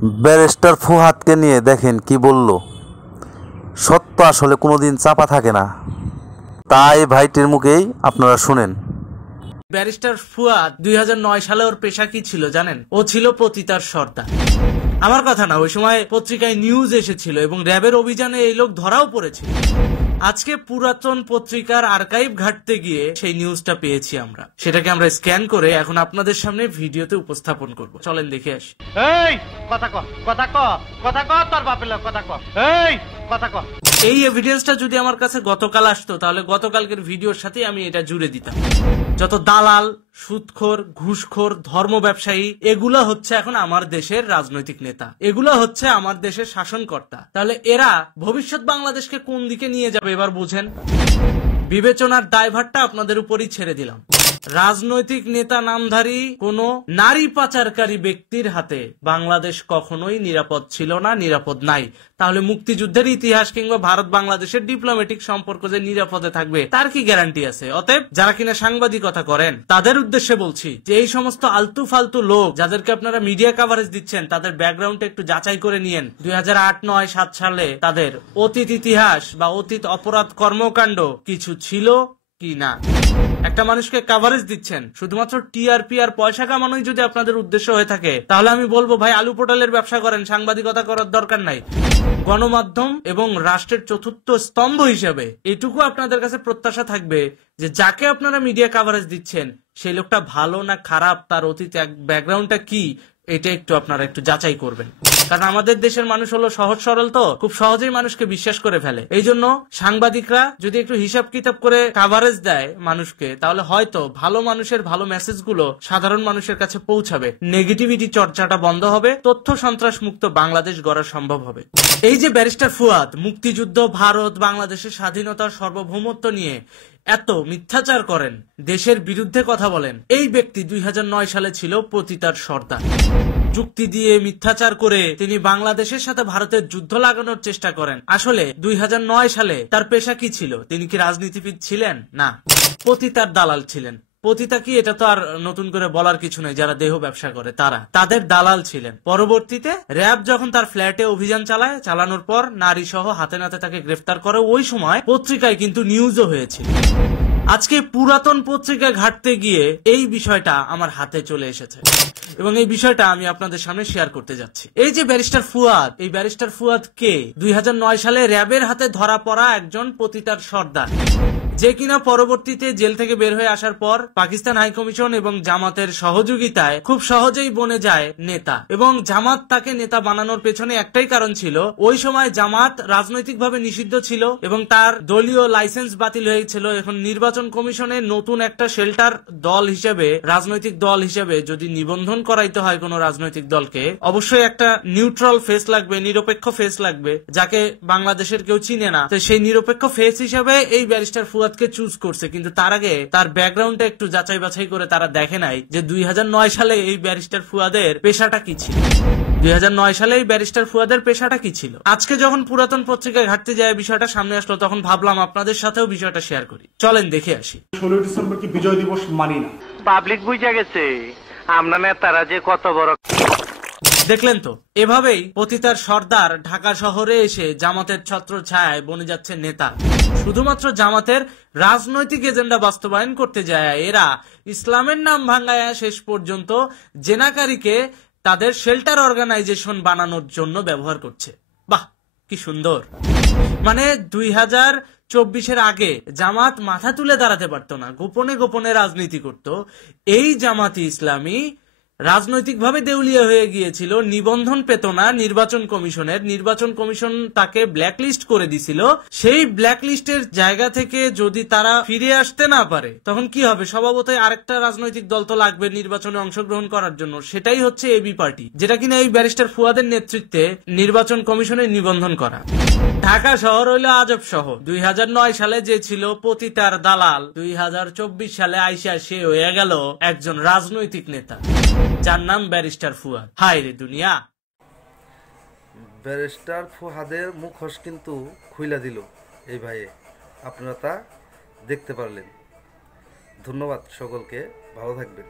Barrister ফুহাদকে নিয়ে দেখেন কি বলল। সত্য আসলে কোনোদিন চাপা থাকে না, তাই ভাইটির মুখেই আপনারা শুনেন। ব্যারিস্টার ফুয়াদ 2009 সালে ওর পেশা কি ছিল জানেন? ও ছিল পতিতার সর্দার। আমার কথা না, ওই সময় পত্রিকায় নিউজ এসেছিল এবং র্যাবের অভিযানে এই লোক ধরাও পড়েছিল। আজকে পুরাতন পত্রিকার আর্কাইভ ঘাটতে গিয়ে সেই নিউজটা পেয়েছি আমরা। সেটাকে আমরা স্ক্যান করে এখন আপনাদের সামনে ভিডিওতে উপস্থাপন করব। চলেন দেখে আসি। এই কথা ক কথা ক কথা ক তোর বাপের লোক কথা ক এই কথা ক। এই এভিডেন্সটা যদি আমার কাছে গতকাল আসতো তাহলে গতকালকের ভিডিওর সাথে আমি এটা জুড়ে দিতাম। যত দালাল, সুদখোর, ঘুষখোর, ধর্ম ব্যবসায়ী, এগুলা হচ্ছে এখন আমার দেশের রাজনৈতিক নেতা, এগুলা হচ্ছে আমার দেশের শাসনকর্তা। তাহলে এরা ভবিষ্যৎ বাংলাদেশকে কোন দিকে নিয়ে যাবে এবার বুঝেন। বিবেচনার দায়ভারটা আপনাদের উপরই ছেড়ে দিলাম। রাজনৈতিক নেতা নামধারী কোন নারী পাচারকারী ব্যক্তির হাতে বাংলাদেশ কখনোই নিরাপদ ছিল না, নিরাপদ নাই। তাহলে মুক্তিযুদ্ধের ইতিহাস কিংবা ভারত বাংলাদেশের ডিপ্লোম্যাটিক সম্পর্ক যে নিরাপদে থাকবে তার কি গ্যারান্টি আছে? অতএব যারা কিনা সাংবাদিকতা করেন তাদের উদ্দেশ্যে বলছি যে এই সমস্ত আলতু ফালতু লোক যাদেরকে আপনারা মিডিয়া কভারেজ দিচ্ছেন তাদের ব্যাকগ্রাউন্ড একটু যাচাই করে নিয়েন। 2008, 9, 7 সালে তাদের অতীত ইতিহাস বা অতীত অপরাধ কর্মকাণ্ড কিছু ছিল কি না। একটা মানুষকে কভারেজ দিচ্ছেন শুধুমাত্র টিআরপি আর পয়সা কামানোই যদি আপনাদের উদ্দেশ্য হয়ে থাকে তাহলে আমি বলবো ভাই আলু পটলের ব্যবসা করেন, সাংবাদিকতা করার দরকার নাই। গণমাধ্যম এবং রাষ্ট্রের চতুর্থ স্তম্ভ হিসেবে এটুকু আপনাদের কাছে প্রত্যাশা থাকবে যে যাকে আপনারা মিডিয়া কভারেজ দিচ্ছেন সেই লোকটা ভালো না খারাপ, তার অতীত ব্যাকগ্রাউন্ডটা কি, এটা একটু আপনারা একটু যাচাই করবেন। কারণ আমাদের দেশের মানুষ হলো সহজ সরল, তো খুব সহজেই মানুষকে বিশ্বাস করে ফেলে। এই জন্য সাংবাদিকরা যদি একটু হিসাব কিতাব করে কভারেজ দেয় মানুষকে, তাহলে হয়তো ভালো মানুষের ভালো মেসেজগুলো সাধারণ মানুষের কাছে পৌঁছাবে, নেগেটিভিটি চর্চাটা বন্ধ হবে, তথ্য সন্ত্রাস মুক্ত বাংলাদেশ গড়া সম্ভব হবে। এই যে ব্যারিস্টার ফুয়াদ মুক্তিযুদ্ধ, ভারত বাংলাদেশের স্বাধীনতার সার্বভৌমত্ব নিয়ে এত মিথ্যাচার করেন, দেশের বিরুদ্ধে কথা বলেন, এই ব্যক্তি 2009 সালে ছিল পতিতার সর্দার। যুক্তি দিয়ে মিথ্যাচার করে তিনি বাংলাদেশের সাথে ভারতের যুদ্ধ লাগানোর চেষ্টা করেন। আসলে 2009 সালে তার পেশা কি ছিল? তিনি কি রাজনীতিবিদ ছিলেন? না, পতিতার দালাল ছিলেন। পতিতা কি এটা তো আর নতুন করে বলার কিছু নেই, যারা দেহ ব্যবসা করে তাদের দালাল ছিলেন। পরবর্তীতে র্যাব যখন তার ফ্ল্যাটে অভিযান চালানোর পর নারী সহ হাতে নাতে তাকে গ্রেফতার করে, ওই সময় পত্রিকায় কিন্তু নিউজও হয়েছিল। আজকে পুরাতন পত্রিকায় ঘাটতে গিয়ে এই বিষয়টা আমার হাতে চলে এসেছে এবং এই বিষয়টা আমি আপনাদের সামনে শেয়ার করতে যাচ্ছি। এই যে ব্যারিস্টার ফুয়াদ, এই ব্যারিস্টার ফুয়াদ কে? 2009 সালে র্যাবের হাতে ধরা পড়া একজন পতিতার সর্দার, যে কিনা পরবর্তীতে জেল থেকে বের হয়ে আসার পর পাকিস্তান হাইকমিশন এবং জামাতের সহযোগিতায় খুব সহজেই বনে যায় নেতা। এবং জামাত তাকে নেতা বানানোর পেছনে একটাই কারণ ছিল, ওই সময় জামাত রাজনৈতিকভাবে নিষিদ্ধ ছিল এবং তার দলীয় লাইসেন্স বাতিল হয়েছিল। এখন নির্বাচন কমিশনে নতুন একটা শেল্টার দল হিসেবে, রাজনৈতিক দল হিসেবে যদি নিবন্ধন করাইতে হয় কোন রাজনৈতিক দলকে, অবশ্যই একটা নিউট্রাল ফেস লাগবে, নিরপেক্ষ ফেস লাগবে, যাকে বাংলাদেশের কেউ চিনে না। তো সেই নিরপেক্ষ ফেস হিসেবে এই ব্যারিস্টার ফুয়াদকে চুজ করছে। কিন্তু তার আগে তার ব্যাকগ্রাউন্ডটা একটু যাচাই বাছাই করে তারা দেখে নাই যে 2009 সালে এই ব্যারিস্টার ফুয়াদের পেশাটা কি ছিল। 2009 সালে এই ব্যারিস্টার ফুয়াদের পেশাটা কি ছিল? আজকে যখন পুরাতন পত্রিকায় ঘাটতে যায় বিষয়টা সামনে আসলো, তখন ভাবলাম আপনাদের সাথেও বিষয়টা শেয়ার করি। চলেন দেখে আসি। 16 ডিসেম্বর কি বিজয় দিবস মানি না? পাবলিক বুঝে গেছে আমরা নেতারা যে কত বড়। দেখলেন তো, এভাবেই পতিতার সর্দার ঢাকা শহরে এসে জামাতের ছত্র ছায়ায় বনে যাচ্ছে নেতা। শুধুমাত্র জামাতের রাজনৈতিক এজেন্ডা বাস্তবায়ন করতে যায় এরা ইসলামের নাম ভাঙ্গায় শেষ পর্যন্ত জেনাকারীকে তাদের শেল্টার অর্গানাইজেশন বানানোর জন্য ব্যবহার করছে। বাহ, কি সুন্দর! মানে 2024-এর আগে জামাত মাথা তুলে দাঁড়াতে পারতো না, গোপনে গোপনে রাজনীতি করত। এই জামাতি ইসলামী রাজনৈতিকভাবে দেউলিয়া হয়ে গিয়েছিল, নিবন্ধন পেত না নির্বাচন কমিশনের। নির্বাচন কমিশন তাকে ব্ল্যাকলিস্ট করে দিছিল। সেই ব্ল্যাকলিস্টের জায়গা থেকে যদি তারা ফিরে আসতে না পারে তখন কি হবে? স্বভাবতই আরেকটা রাজনৈতিক দল তো লাগবে নির্বাচনে অংশগ্রহণ করার জন্য, সেটাই হচ্ছে এবি পার্টি, যেটা কিনা এই ব্যারিস্টার ফুয়াদের নেতৃত্বে নির্বাচন কমিশনের নিবন্ধন করা। ঢাকা শহর হইল আজব শহর। 2009 সালে যে ছিল পতিতার দালাল, 2024 সালে আইসা সে হয়ে গেল একজন রাজনৈতিক নেতা, যার নাম ব্যারিস্টার ফুয়াদ। হায় রে দুনিয়া! ব্যারিস্টার ফুহাদের মুখোশ কিন্তু খুইলা দিল এই ভাইয়ে, আপনারা তা দেখতে পারলেন। ধন্যবাদ সকলকে, ভালো থাকবেন।